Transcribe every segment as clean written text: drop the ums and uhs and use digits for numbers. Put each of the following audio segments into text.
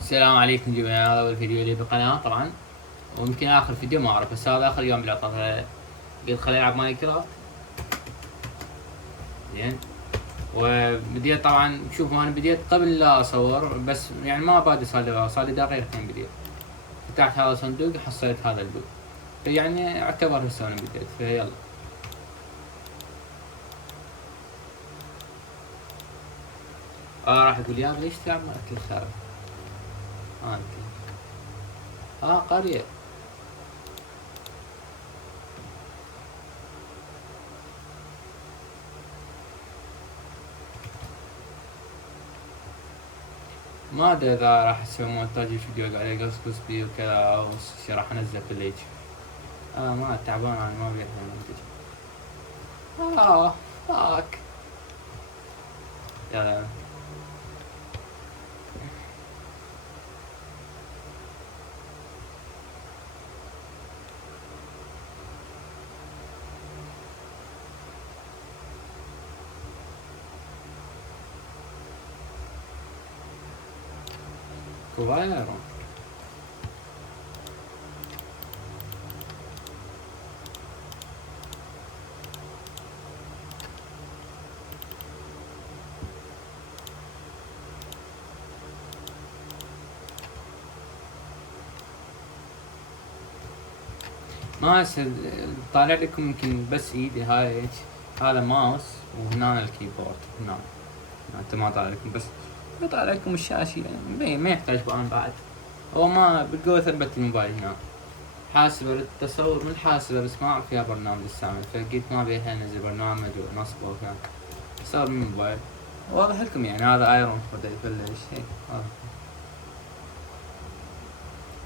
السلام عليكم جميعا، هذا أول فيديو لي بالقناة طبعا، ويمكن آخر فيديو ما أعرف، بس هذا آخر يوم بالعطلة. قلت خليني ألعب ماينكرافت. زين. وبديت طبعا، شوفوا أنا بديت قبل لا أصور، بس يعني ما بادي صار لي دقيقتين بديت. فتحت هذا الصندوق حصلت هذا البوك، يعني اعتبر هسه أنا بديت، فيلا. راح تقول يا ليش تلعب ما أكل خارج؟ قرية. ما ادري اذا راح اسوي مونتاج فيديو قاعد اقصقص بيه وكذا، او راح انزل كله هيك. ما تعبان انا، ما ابي منتج. فاك. يلا. كوفايرو. ما هسه طالع لكم يمكن بس ايدي هاي هيك. هذا ماوس وهنا الكيبورد هنا. انت ما طالع لكم، بس بيطلع لكم الشاشة، يعني ما يحتاج بان بعد. هو ما بالقوة ثبت الموبايل هنا. حاسبة للتصور من حاسبة، بس ما اعرف فيها برنامج استعمل، فقلت ما بيها انزل برنامج ونصبه وكذا. صار من الموبايل. واضح لكم يعني هذا ايرون بدا يبلش هيك.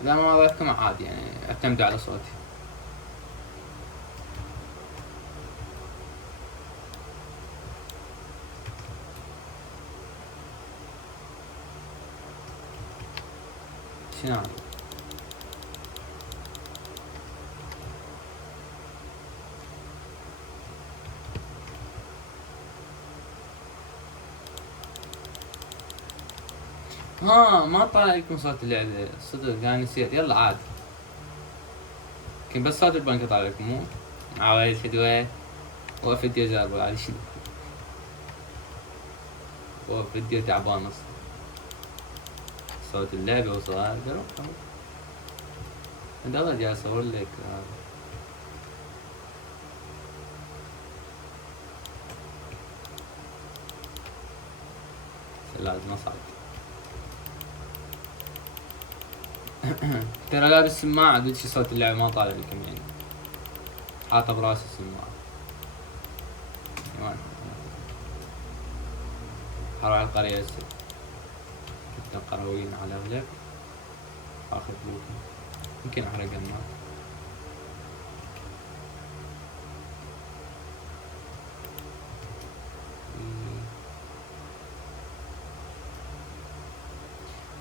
اذا ما واضح لكم عادي، يعني اعتمدوا على صوتي. شنو هذا؟ ما طالع لكم صوت اللعبة صدق، انا نسيت. يلا عاد، يمكن بس صوت البنك طالع لكم مو عوالي الفيديو. هو فيديو جاب على شنو؟ هو فيديو تعبان اصلا. صوت اللعبة وصوت هذا. والله جاي اصور لك. لازم اصعد. ترى لابس سماعة، قلت صوت اللعبة ما طالع لكم يعني. حاطة براسي السماعة. هروح على القرية هسه. جبت القرويين على اغلب. اخذ بوكي. يمكن احرق النار.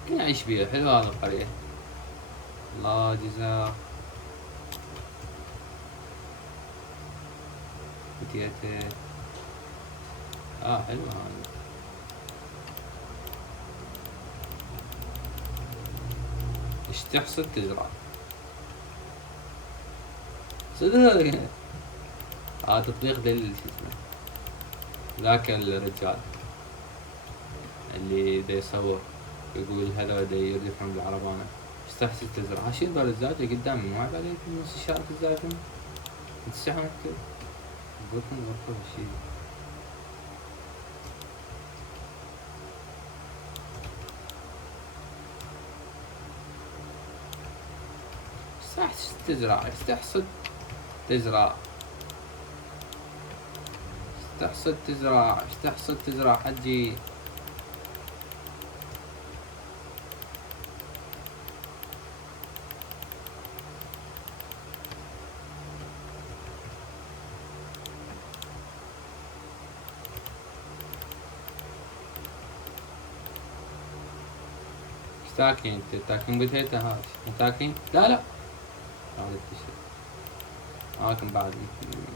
يمكن اعيش بيها، حلو هذا القرية. الله جزاك. بديته. حلو هذا. ايش تحصد تزرع. صدق. تطبيق دليل شو اسمه. ذاك الرجال اللي دا يصور، يقول هذا دا يردفون بالعربانة. ايش تحصد تزرع. هشيل بال الزاوية قدامي، ما عيب عليك نص الشارع الزاوية. تستحمل كذا. بكم غرفة هشيل. ايش تزرع. ايش تحصد تزرع. تحصد تزرع. ايش تحصد تزرع حجي. ايش تاكين انت؟ تاكين بوتيتا هاي تاكين؟ لا لا. هذا التيشيرت. ماكم بعد.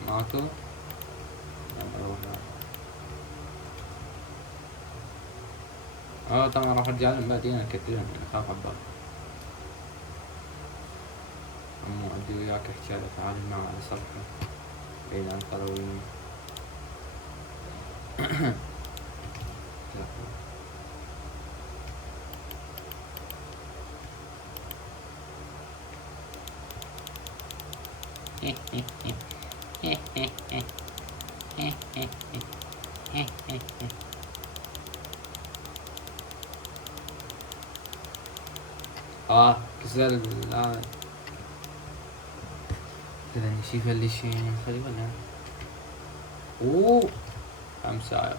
ماكو. طبعا راح ارجع لهم بعدين اكتلهم يعني خاف عبال. عمو ادي وياك احكي على تعال هنا على صفحة بعيد عن القرويين. كسر كذا نشوف اللي شيء خلي بالنا. اوه 5 ايرون.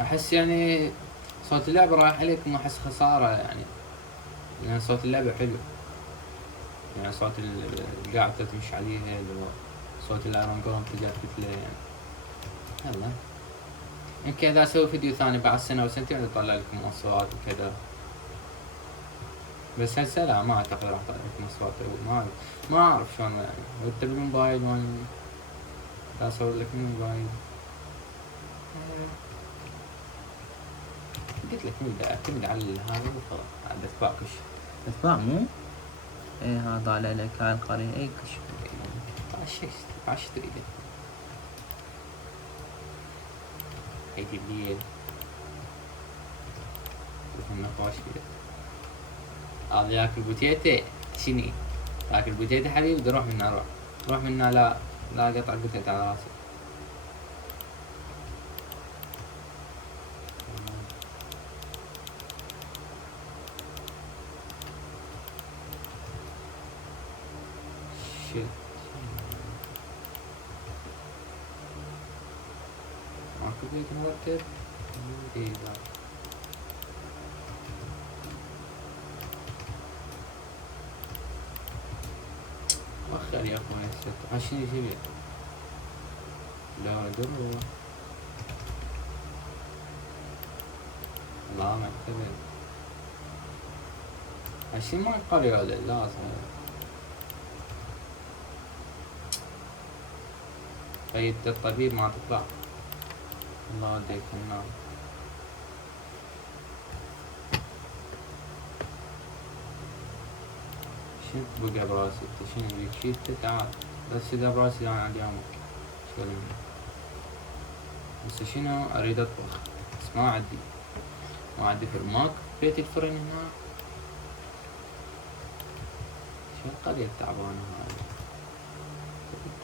احس يعني صوت اللعبة رايح عليكم، احس خسارة يعني، لان صوت اللعبة حلو يعني، صوت اللي قاعد تمشي عليه اللي هو صوت الايرون جوم تقدر تتله يعني. يلا يمكن اذا اسوي فيديو ثاني بعد سنة او سنتين اطلع لكم اصوات وكذا، بس هسه لا ما اعتقد راح اطلع لكم اصوات، ما اعرف شلون يعني، وانت بالموبايل وين لا اصور لك من الموبايل. قلت لك مو اعتمد على هذا وخلاص، على الاتباع كش اتباع مو ايه هذا على لك على القرية اي كش عاش تريد هيدي الليل وهم نقاش كذا. هذا ياكل بوتيتي شني ياكل بوتيتي حبيبي، روح منا روح منا، لا قطع البوتيتي على راسي. شيت ماكو بيت مرتب ايه لا وخر يا اخوي الست عشان يجيب لا درو لا ما اعتبر عشان ما القرية ولا لازم قيدت الطبيب ما تطلع. الله يديك النار. شنو بقى براسي انت شنو بيك شيت تعال بس اذا براسي انا عندي عمر شغل بس شنو اريد اطبخ بس ما عندي فرماك بيت الفرن هنا. شو القرية التعبانة هاي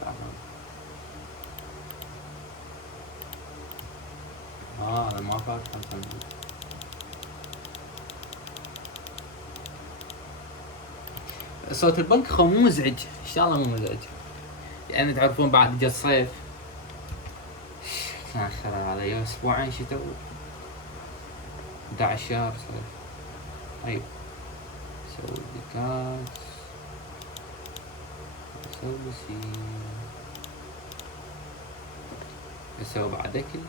تعبان. انا ما فاتح الصندوق. صوت البنك خو مو مزعج ان شاء الله مو مزعج يعني، تعرفون بعد جا الصيف كان خرا علي اسبوعين شتو 11 شهر صيف. طيب سوي بكاس اسوي اسوي بعد اكل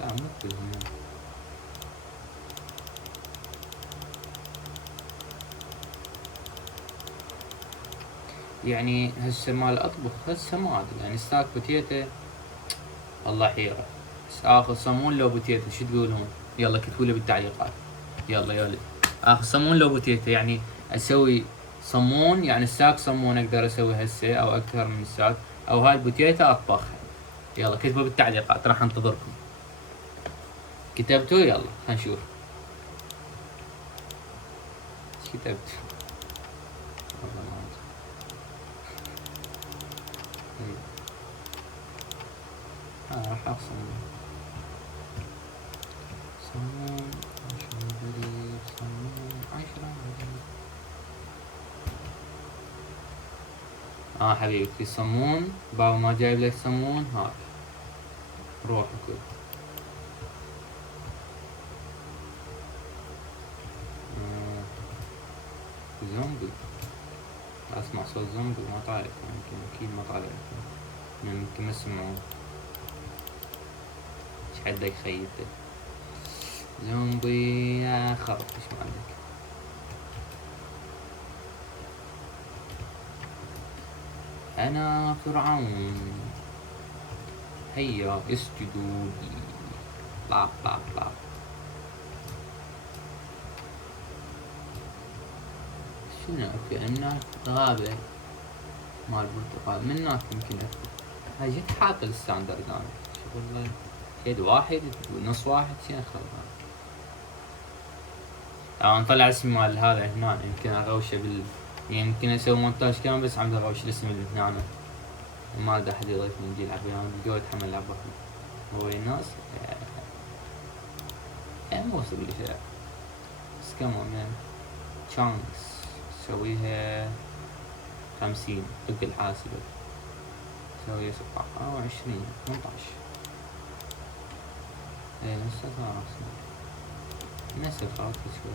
لا مو كل هنا. يعني هسه مال اطبخ هسه ما ادري يعني ستاك بوتيتا الله حيرة، بس اخذ صمون لو بوتيتا شو تقولون؟ يلا كتبوا لي بالتعليقات يلا اخذ صمون لو بوتيتا يعني اسوي صمون يعني ستاك صمون اقدر اسوي هسه او اكثر من ستاك، او هاي البوتيتا اطبخها. يلا كتبوا بالتعليقات راح انتظركم. كتبتوا؟ يلا خلينا نشوف ايش كتبت. والله ما ادري راح اقسم صمون 10 حبيبي في صمون باو ما جايب لك صمون هاي روح كل زومبي اسمع صوت زومبي ما طالع يمكن اكيد ما طالع يمكن ما سمعوه. ايش حدك خيبتك زومبي يا خرب ايش ما عندك. انا فرعون هيا اسجدوا لي. بلا بلا بلا. شنو في عنا غابة مال برتقال من هناك يمكن اكو. هاي جت حاطة الستاندرد انا شغل يد واحد ونص واحد شنو خلها. نطلع اسم مال هذا هنا يمكن اغوشه يمكن اسوي مونتاج كامل بس عم اغوش الاسم اللي هنا ما اريد احد يضيفني نجي العب وياهم جو اتحمل لعبة هو الناس مو اسوي لي شيء بس كمان مان تشانكس سويها 50 دق الحاسبة سويها 27 18 ايه نص راسنا نفس الخط شوي.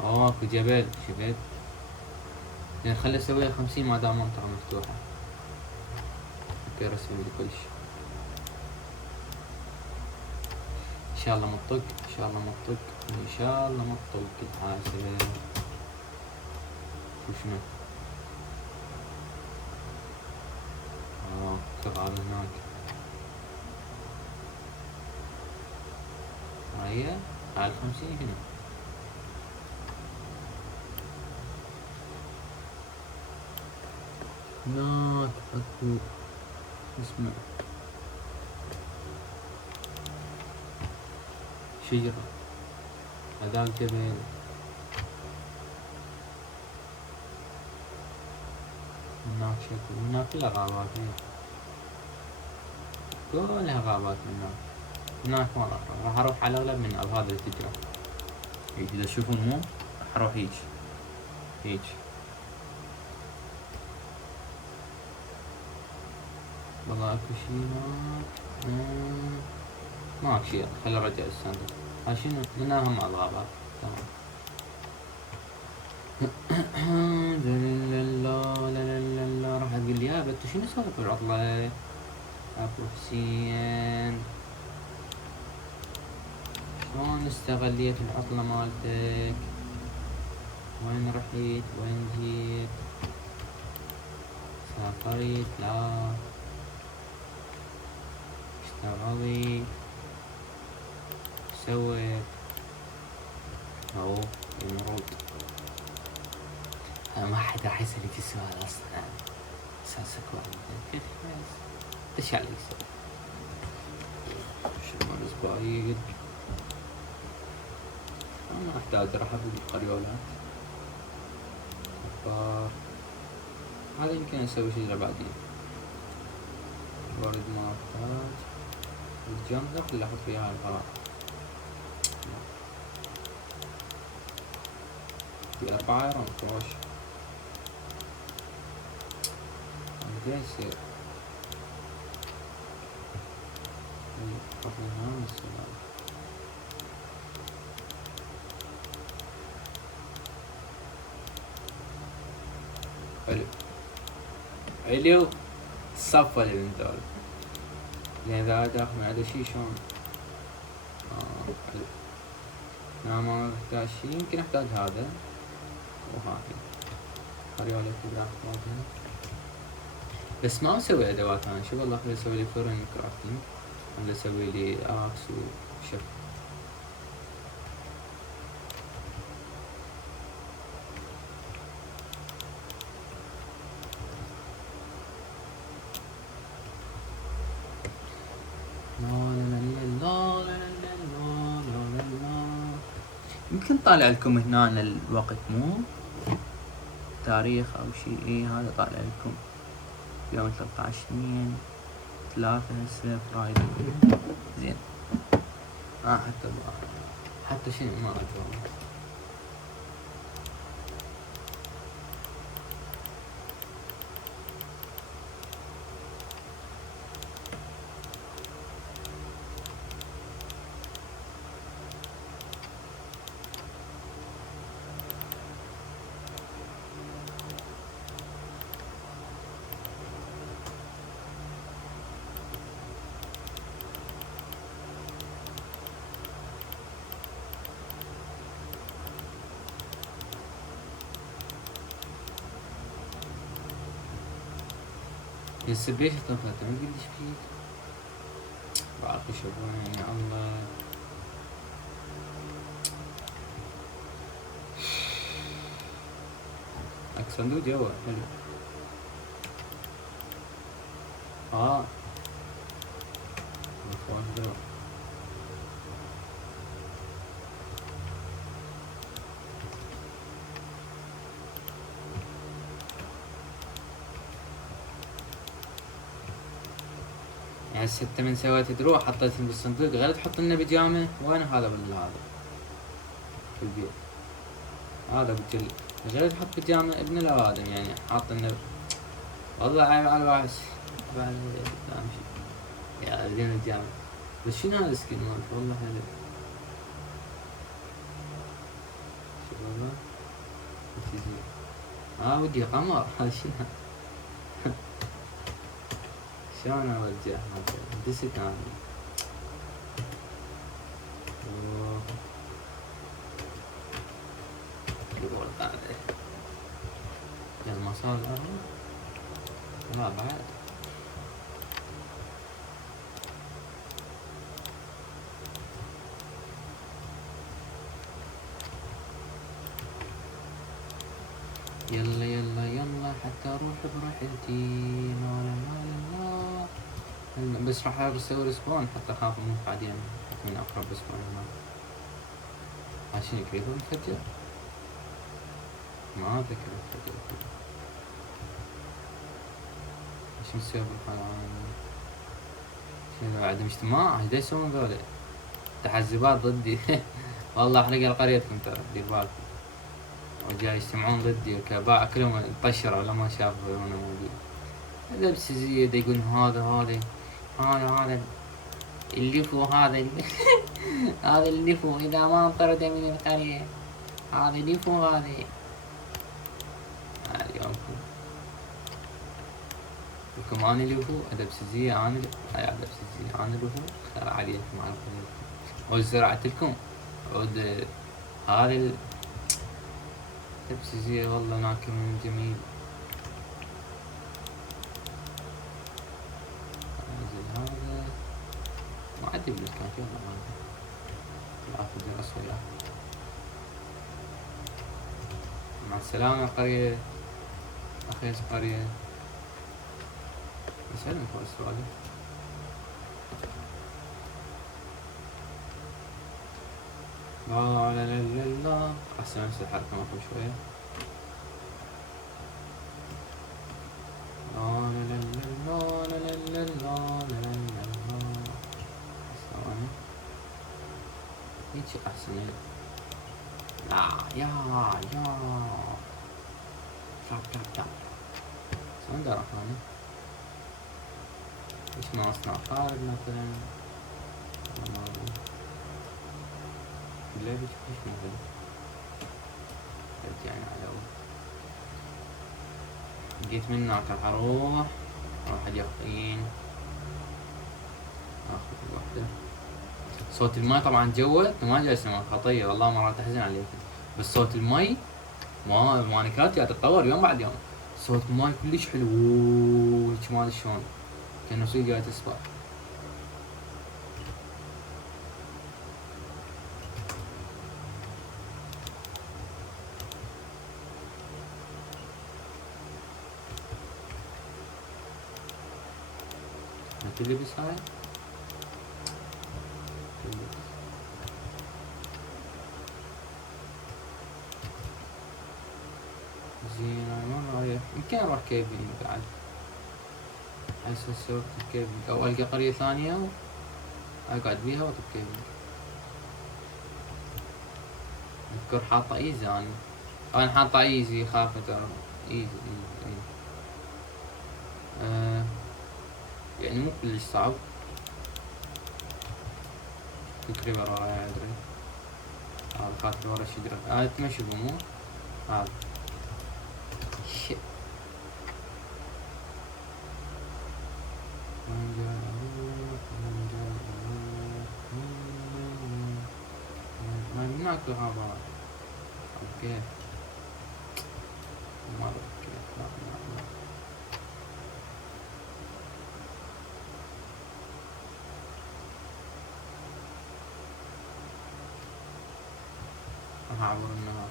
اكو جبل شفت يعني خلي اسويها 50 ما دام منطقة مفتوحة. اوكي رسمي لي كل شي ان شاء الله مطق ان شاء الله مطق ان شاء الله مطق الحاسبة. وشنو شغال هناك هاي على 50 هنا. هناك اكو اسمه شجرة هذاك جبل هناك شكل هناك كلها غابات كلها غابات من هناك ما راح اروح على اغلب من هذا الاتجاه. اذا تشوفون مو راح اروح هيج والله اكو شي هناك ما اكو شي. خل ارجع الصندوق. ها شنو لنا هم الغابات تمام. لا راح تقول لي يا بنت شنو سويت بالعطلة ابو حسين شلون استغليت العطلة مالتك وين رحت وين جيت سافرت لا اشتغلت سويت اهو المرود. ما حد راح يسألك السؤال اصلا اساسك واحد ايش عليك يسوي شو مال سبايد. انا احتاج راح ابدي القريولات كبار. هذا يمكن اسوي شجرة بعدين وارد ما احتاج الجنزة اللي احط فيها الغراء في 4 ايرون خوش زين يصير حلو حلو صفى الانذار يعني اذا داخل من هذا الشي شلون حلو. لا ما احتاج شي يمكن احتاج هذا وهذا قريولة كذا احتاجها بس ما مسوي ادوات انا شو والله خلي اسوي لي فرن كرافتنج ولا اسوي لي اكس وشف. يمكن طالع لكم هنا الوقت مو تاريخ او شيء ايه هذا طالع لكم يوم 13/2/3 هسه فرايداي زين. حتى شنو ما ادري هسه بليش طفت ما تقول ايش فيك بعرف يشوفون يا الله. لك صندوق جوا حلو. مفهوم حلو. يعني هسه انت من سويت دروع حطيتهم بالصندوق غير تحط لنا بيجامه. وين هذا هذا في البيت هذا بجل غير تحط بيجامه ابن الأوادم يعني حاط لنا. والله عيب على الواحد بعد يا زين الجامع. بس شنو هذا السكين مالته والله حلو. شوف والله ودي قمر هذا شنو شلون اوجه هذا دست هذا. يقول هذا المصال لا بعد يلا يلا يلا حتى اروح برحلتي مالا مالا. بس راح اسوي ريسبون حتى اخاف اموت بعدين من اقرب ريسبون. عشان كريبر مفجر ما اذكر مفجر. ايش نسوي بالحيوان؟ شنو بعد اجتماع؟ ايش يسوون ذولا؟ تحزبات ضدي والله احرق قريتكم ترى دير بالكم. وجاي يجتمعون ضدي كباع كلهم طشروا لما شافوا انا موجود. لبس زيد يقول هذا الليفو هذا هذا الليفو اذا ما انطرد من القرية هذا الليفو هذا. اليوم لكم انا الليفو لبس زي انا لبس زي انا الليفو خير عليكم على القرية. وزرعت لكم عود هذا لبس زي والله ناكل من جميل. هذا ما عندي بلوس كان فيه والله ما اخذ درس وياه. مع السلامة قرية اخيس قرية. اسألني فوق السؤال. لا لا لا لا احسن انسى الحركة ماكو شوية. لا لا لا لا لا لا لا لا لا. ثواني هيجي احسن. لا يا شاب شلون دار انا؟ ايش ما اصنع قارب مثلا اللعبة ايش مثلا رجعنا على اول لقيت منه راح اروح اليقين اخذ الوحدة. صوت الماي طبعا جوه ما جاي اسمع خطية والله مرات تحزن عليك. بس صوت الماي مانيكات قاعد تتطور يوم بعد يوم. صوت الماي كلش حلو هيك ما ادري شلون كأنه صيد قاعد تصبح. تلبس هاي زين مرة رايح يمكن اروح كيفنج بعد هسه سويت كيفنج او القى قرية ثانية اقعد بيها واطب كيفنج. اذكر حاطة ايزي انا حاطة ايزي خافة ترى ايزي يعني مو كلش صعب. تقريبا وراي ادري هذا خاطر ورا الشجرة هذا تمشي بمو هذا شيت. ما هناك هذا كيف ما كيف لا أعبر النهر.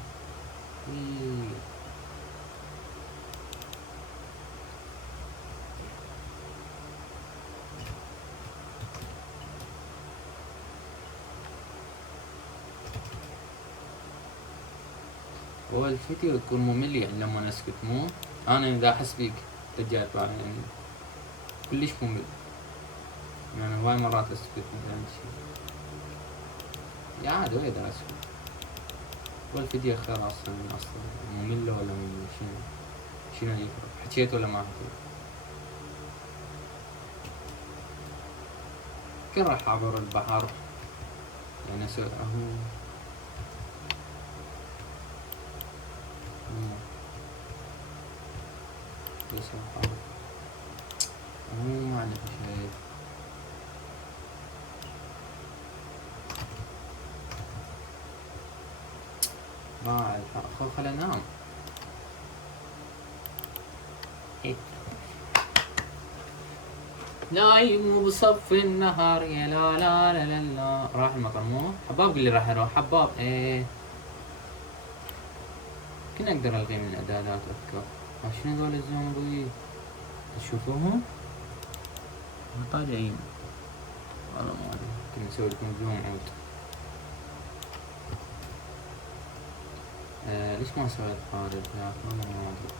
إيه. هو الفيديو يكون ممل يعني لما نسكت، مو أنا إذا أحس بيك رجعت يعني كلش ممل، يعني هواي مرات أسكت مثلا شي، يا عاد وايد أسكت. هو الفيديو خير أصلا ممل ولا ممل شنو يفرق، حكيت ولا ما حكيت. كل راح أعبر البحر يعني أهو بس البحر ما عندك شيء. بعد خل أنام. إيه. نايم بصف النهار يا لا لا لا لا لا. راح المطر مو حباب قال لي راح يروح حباب. ايه كنا اقدر الغي من الاعدادات اذكر. شنو ذول الزومبي تشوفوهم؟ طالعين والله ما ادري، كنا نسوي لكم زوم عود. ليش ما سويت خارج ذاك والله ما ادري.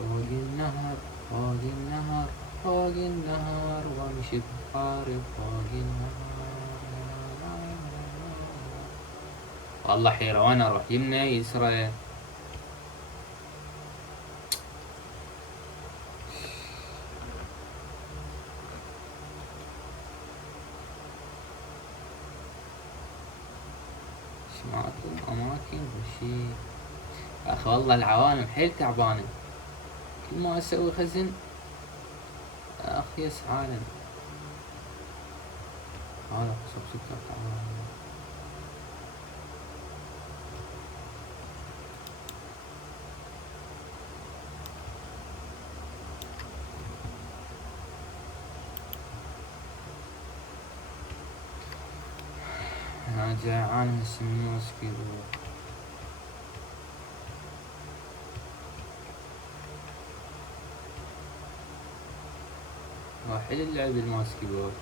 فوق النهر فوق النهر فوق النهر وامشي بحاري فوق النهر. والله حيرة وين اروح، يمنى يسرى؟ أماكن وشي. يا أخي والله العوالم حيل تعبانة، كل ما أسوي خزن يا أخي يسعالن. هذا قصب سكر تعبان. أنا جاعان هسه من ماسكيبو. حلو اللعب الماسكيبورد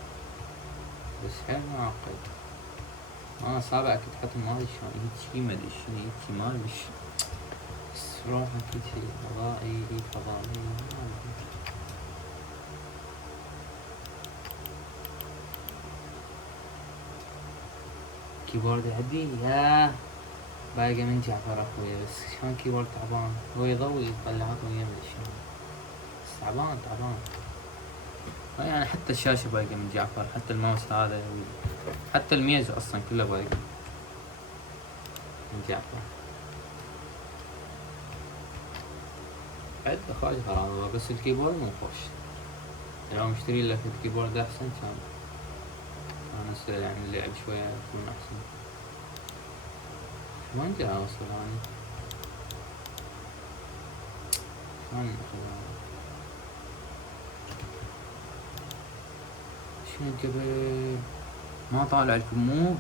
بس حيل معقد. صابعك تحط ما ادري شلون هيجي، ما ادري شنو هيجي ما ادري بس روحك هيجي فضائي فضائي ما ادري. كيبورد عندي ياه بايقة من جعفر اخويا، بس شلون كيبورد تعبان، هو يضوي يطلعات ويا ما ادري شلون، بس تعبان يعني حتى الشاشة بايقة من جعفر، حتى الماوس هذا حتى الميز اصلا كله بايقة من جعفر. عد خوش غرامة بس الكيبورد مو خوش. لو مشتري لك الكيبورد احسن كان اسهل يعني اللعب شوية يكون احسن. وين جاي اوصل اني؟ شلون شنو الجبل؟ ما طالع لكم مو؟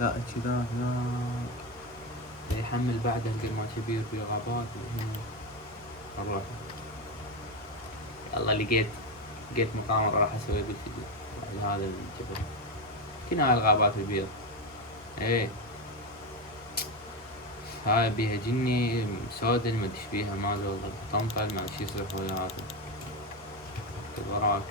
لا كذا هناك يحمل بعده قد ما كبير بالغابات والله. يلا لقيت مقامرة راح اسوي بالفيديو على هذا الجبل. كنا هاي الغابات البيض. ايه هاي بيها جني سودل ما ادري بيها ماله طنطل ما شي يصير ويا هذا وراك.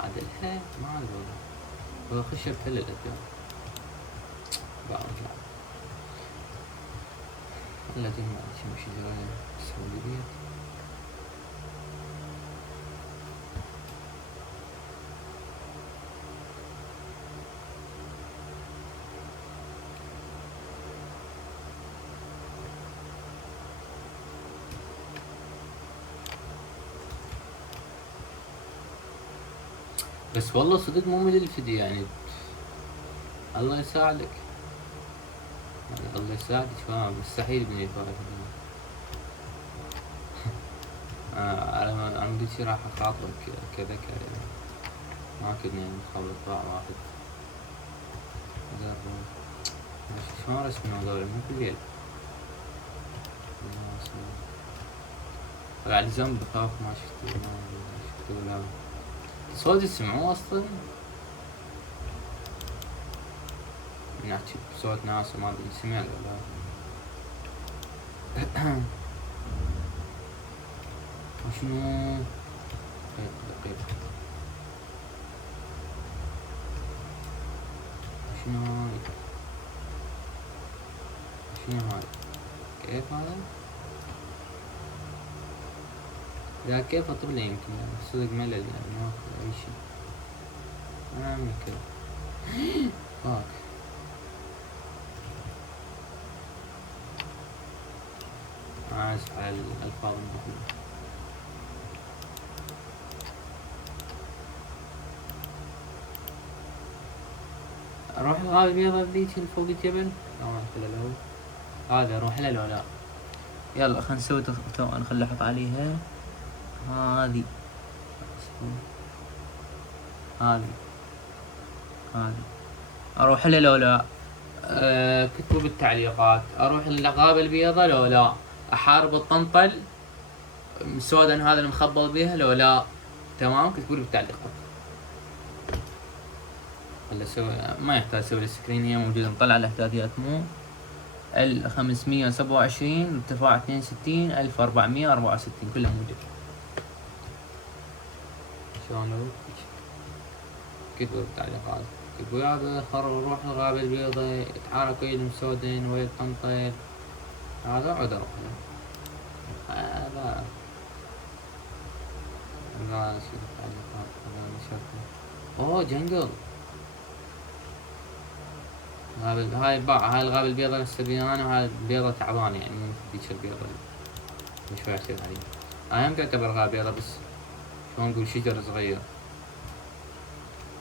عدلها ما ادري هو خشب كل الأشياء بعرف. لا جمع شي زوايا السعودية. بس والله صدق مو مثل الفيديو يعني. الله يساعدك، يعني الله يساعدك فاهم، مستحيل بني يفوز. انا قلت شي راح اخاطرك كذكر يعني، ما كنا نخلط ضاع واحد. ماشي شلون رسمنا هذول مو بالليل. طلع لي ذنب بخاف ما شفته ولا صوت تسمعوه اصلا. نحكي بصوت ناس وما ادري سمع ولا لا. وشنو دقيقة شنو هاي؟ شنو هاي؟ كيف هذا؟ لا كيف اطب له يمكن يعني صدق ملل يعني ما اخذ اي شي. اعمل كذا. فاك اسف على الالفاظ المهمة. اروح الغابة البيضاء ذيك اللي فوق الجبل؟ لا ما ادخل له. هذا اروح له لو لا؟ يلا خلينا نسوي انا خلي احط عليها هذه هذه اروح له لو لا؟ كتبوا بالتعليقات اروح الغابة البيضاء لو لا؟ احارب الطنطل سودا هذا المخبل بيها لو لا؟ تمام كتبوا لي بالتعليقات. ولا اسوي ما يحتاج اسوي السكرين، هي موجودة مطلع الاحداثيات مو 1527 ارتفاع 62 1464 كله موجود. شلون كتبوا بالتعليقات كتبوا يابا روح الغابة البيضاء يتحارك ويا المسودين ويا الطنطل. هذا اقعد اروح له. هذا لا شوف التعليقات هذا نشرته. اوه جنجل هاي باع. هاي الغابة البيضاء هسه انا وهاي البيضة تعبانة يعني مو ذيك البيضة اللي شوي يصير علي. انا هم تعتبر غابة بيضاء بس شلون نقول شجر صغير.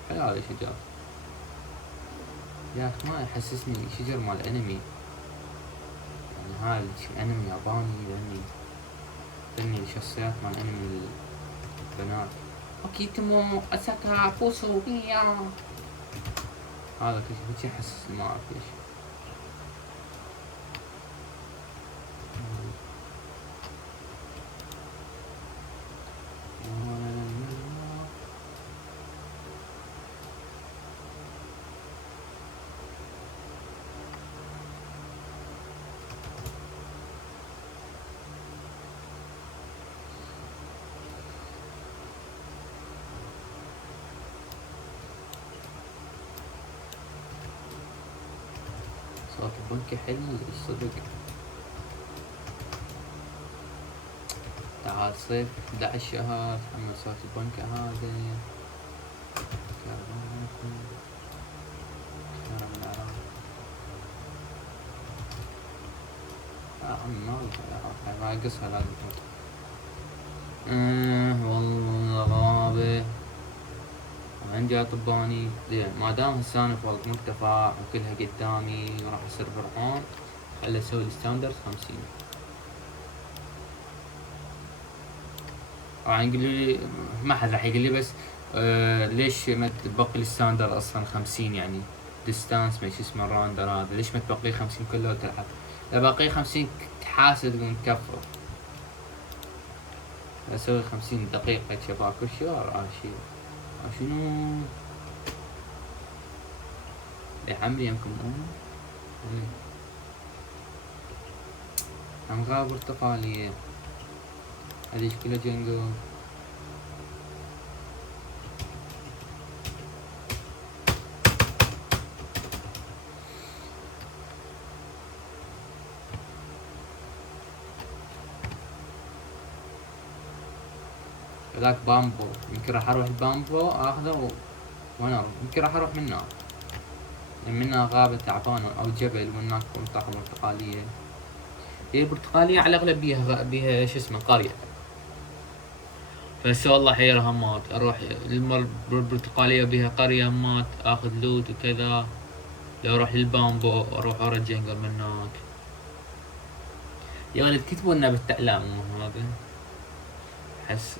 حلو هذا الشجر يا اخي ما يحسسني شجر مال انمي يعني. هاي انمي ياباني فني شخصيات مال انمي البنات. اوكيتمو اساكا بوسو بيا هذا كل شيء يحسسني ما اعرف ليش. صوت البنك حلو الصدق. تعال صيف 11 شهر تحمل صوت البنك هذا. ما اقصها لازم والله غابة عندي اطباني ما دام هالسالفة والله مرتفع وكلها قدامي وراح اصير فرحان. خلي اسوي الستاندرد 50. طبعا يقولوا لي ما حد راح يقول لي بس ليش ما تبقي الستاندرد اصلا 50 يعني ديستانس ما اسمه الراندر هذا ليش ما تبقي 50 كله وتلعب؟ لا باقي 50 تحاسد ومكفر. اسوي 50 دقيقة شباب كل شيء شيء شنو يا عمري يمكن أنغاب برتقالية هذيش كلها جنجو. هذاك بامبو يمكن راح اروح البامبو اخذه وانا يمكن راح اروح منها يعني منها غابة تعبانة او جبل وهناك منطقة برتقالية. هي البرتقالية على الاغلب بيها شو اسمه قرية. بس والله حيرة همات، اروح البرتقالية بيها قرية همات اخذ لوت وكذا، لو اروح للبامبو اروح ورا الجنجل من هناك. يا ولد كتبوا لنا بالتعليم هذا، احس